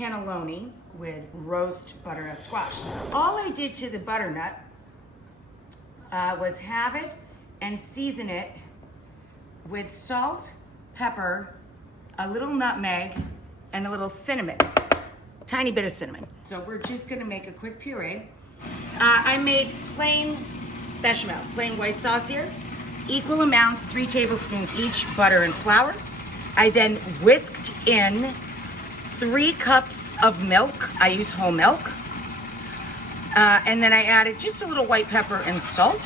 cannelloni with roast butternut squash. All I did to the butternut was have it and season it with salt, pepper, a little nutmeg, and a little cinnamon. Tiny bit of cinnamon. So we're just gonna make a quick puree. I made plain bechamel, plain white sauce here. Equal amounts, 3 tablespoons each, butter and flour. I then whisked in 3 cups of milk. I use whole milk. And then I added just a little white pepper and salt.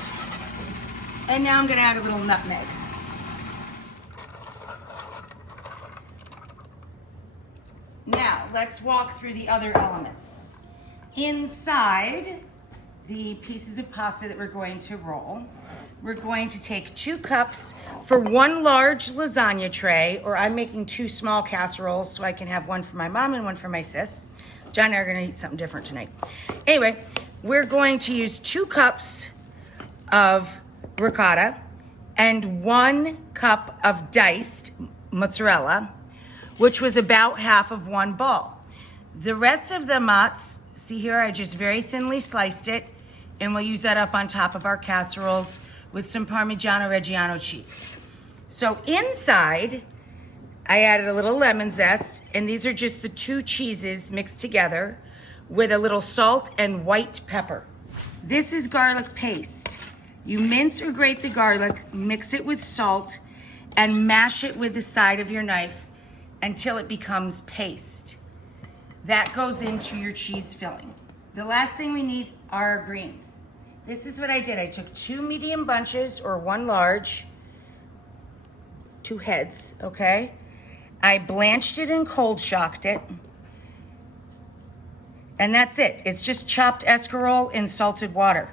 And now I'm gonna add a little nutmeg. Now, let's walk through the other elements. Inside the pieces of pasta that we're going to roll, we're going to take 2 cups for 1 large lasagna tray, or I'm making 2 small casseroles so I can have one for my mom and one for my sis. John and I are gonna eat something different tonight. Anyway, we're going to use 2 cups of ricotta and 1 cup of diced mozzarella, which was about half of 1 ball. The rest of the mozz, see here, I just very thinly sliced it, and we'll use that up on top of our casseroles with some Parmigiano Reggiano cheese. So inside, I added a little lemon zest, and these are just the 2 cheeses mixed together with a little salt and white pepper. This is garlic paste. You mince or grate the garlic, mix it with salt, and mash it with the side of your knife until it becomes paste. That goes into your cheese filling. The last thing we need are our greens. This is what I did. I took 2 medium bunches or 1 large, 2 heads, okay? I blanched it and cold shocked it. And that's it. It's just chopped escarole in salted water.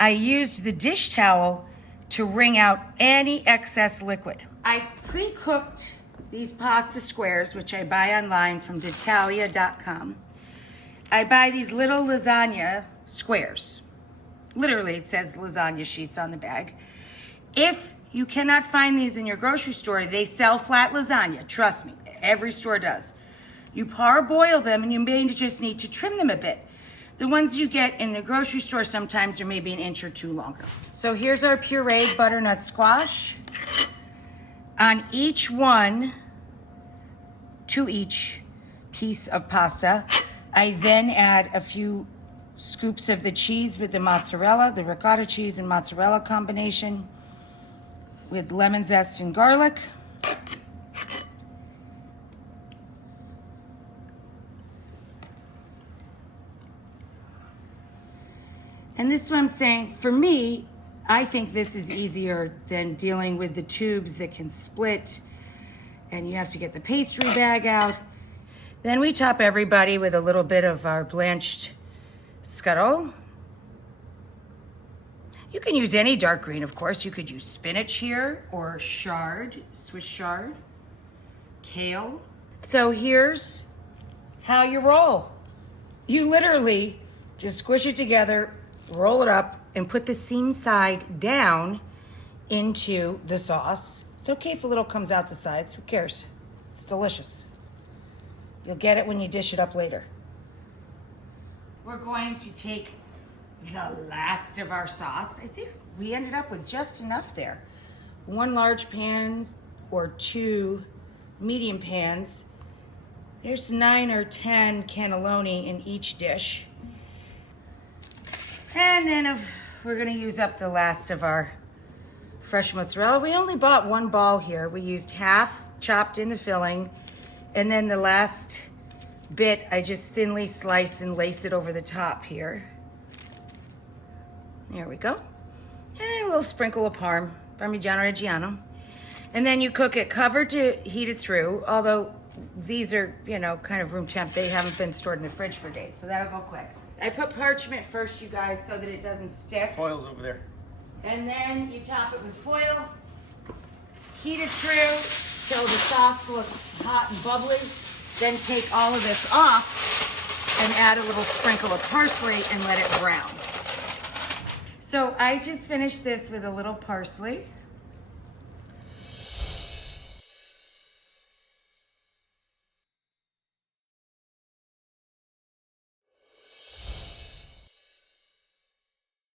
I used the dish towel to wring out any excess liquid. I pre-cooked these pasta squares, which I buy online from D'Italia.com. I buy these little lasagna squares. Literally, it says lasagna sheets on the bag. If you cannot find these in your grocery store, they sell flat lasagna. Trust me, every store does. You parboil them, and you may just need to trim them a bit. The ones you get in the grocery store sometimes are maybe an inch or 2 longer. So here's our pureed butternut squash. On each one, to each piece of pasta, I then add a few scoops of the cheese with the mozzarella, the ricotta cheese and mozzarella combination with lemon zest and garlic. And this is what I'm saying, for me, I think this is easier than dealing with the tubes that can split and you have to get the pastry bag out. Then we top everybody with a little bit of our blanched scuttle. You can use any dark green, of course. You could use spinach here or chard, Swiss chard, kale. So here's how you roll. You literally just squish it together, roll it up, and put the seam side down into the sauce. It's okay if a little comes out the sides, who cares? It's delicious. You'll get it when you dish it up later. We're going to take the last of our sauce. I think we ended up with just enough there. 1 large pan or 2 medium pans. There's 9 or 10 cannelloni in each dish. And then we're gonna use up the last of our fresh mozzarella. We only bought 1 ball here. We used half chopped in the filling, and then the last bit I just thinly slice and lace it over the top here. There we go. And a little sprinkle of Parmigiano Reggiano. And then you cook it covered to heat it through, although these are, you know, kind of room temp. They haven't been stored in the fridge for days, so that'll go quick. I put parchment first, you guys, so that it doesn't stick. Foil's over there. And then you top it with foil, heat it through till the sauce looks hot and bubbly. Then take all of this off and add a little sprinkle of parsley and let it brown. So I just finished this with a little parsley.